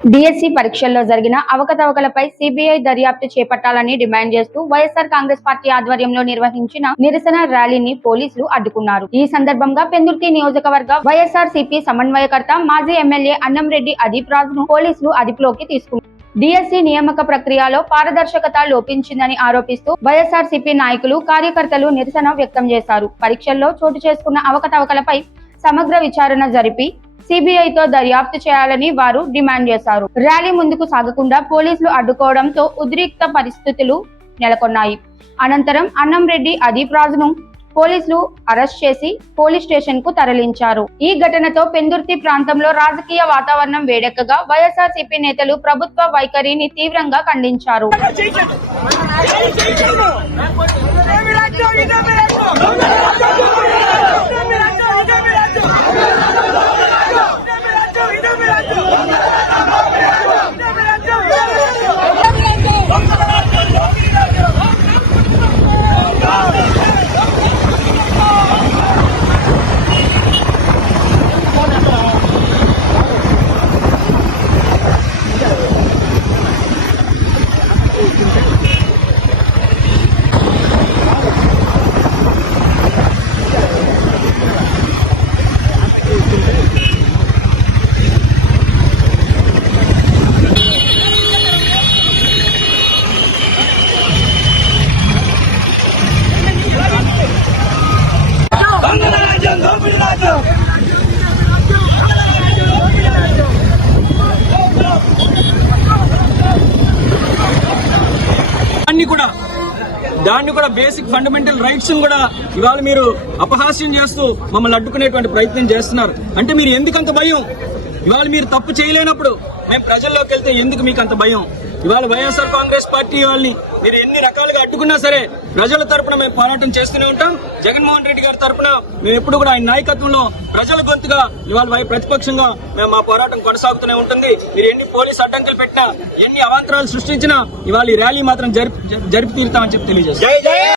DSC పరీక్షల్లో జరిగిన అవకతవకలపై CBI దర్యాప్తు చేపట్టాలని డిమాండ్ చేస్తూ వైఎస్ఆర్ కాంగ్రెస్ పార్టీ ఆధ్వర్యంలో నిర్వహించిన నిరసన ర్యాలీని పోలీసులు అడ్డుకున్నారు. ఈ సందర్భంగా పెందుర్తి నియోజకవర్గ వైఎస్ఆర్సీపీ సమన్వయకర్త మాజీ ఎమ్మెల్యే అన్నంరెడ్డి అదీప్ రాజును పోలీసులు అదుపులోకి తీసుకున్నారు. డిఎస్సి నియామక ప్రక్రియలో పారదర్శకత లోపించిందని ఆరోపిస్తూ వైఎస్ఆర్సీపీ నాయకులు, కార్యకర్తలు నిరసన వ్యక్తం చేశారు. పరీక్షల్లో చోటు చేసుకున్న అవకతవకలపై సమగ్ర విచారణ జరిపి సిబిఐతో దర్యాప్తు చేయాలని వారు డిమాండ్ చేశారు. ర్యాలీ ముందుకు సాగకుండా పోలీసులు అడ్డుకోవడంతో ఉద్రిక్త పరిస్థితులు నెలకొన్నాయి. అనంతరం అన్నంరెడ్డి అదీప్ రాజును పోలీసులు అరెస్ట్ చేసి పోలీస్ స్టేషన్ కు తరలించారు. ఈ ఘటనతో పెందుర్తి ప్రాంతంలో రాజకీయ వాతావరణం వేడెక్కగా వైఎస్ఆర్సీపీ నేతలు ప్రభుత్వ వైఖరిని తీవ్రంగా ఖండించారు. దాన్ని కూడా బేసిక్ ఫండమెంటల్ రైట్స్ కూడా ఇవాళ మీరు అపహాస్యం చేస్తూ మమ్మల్ని అడ్డుకునేటువంటి ప్రయత్నం చేస్తున్నారు. అంటే మీరు ఎందుకంత భయం? ఇవాళ మీరు తప్పు చేయలేనప్పుడు మేము ప్రజల్లోకి వెళ్తే ఎందుకు మీకు అంత భయం? ఇవాళ వైఎస్ఆర్ కాంగ్రెస్ పార్టీ వాళ్ళని మీరు ఎన్ని రకాలుగా అడ్డుకున్నా సరే ప్రజల తరపున మేము పోరాటం చేస్తూనే ఉంటాం. జగన్మోహన్ రెడ్డి గారి తరపున మేము ఎప్పుడు కూడా ఆయన నాయకత్వంలో ప్రజల గొంతుగా ఇవాళ ప్రతిపక్షంగా మేము మా పోరాటం కొనసాగుతూనే ఉంటుంది. మీరు ఎన్ని పోలీసు అడ్డంకులు పెట్టినా, ఎన్ని అవాంతరాలు సృష్టించినా ఇవాళ ఈ ర్యాలీ మాత్రం జరిపి తీరుతామని చెప్పి తెలియజేస్తాం.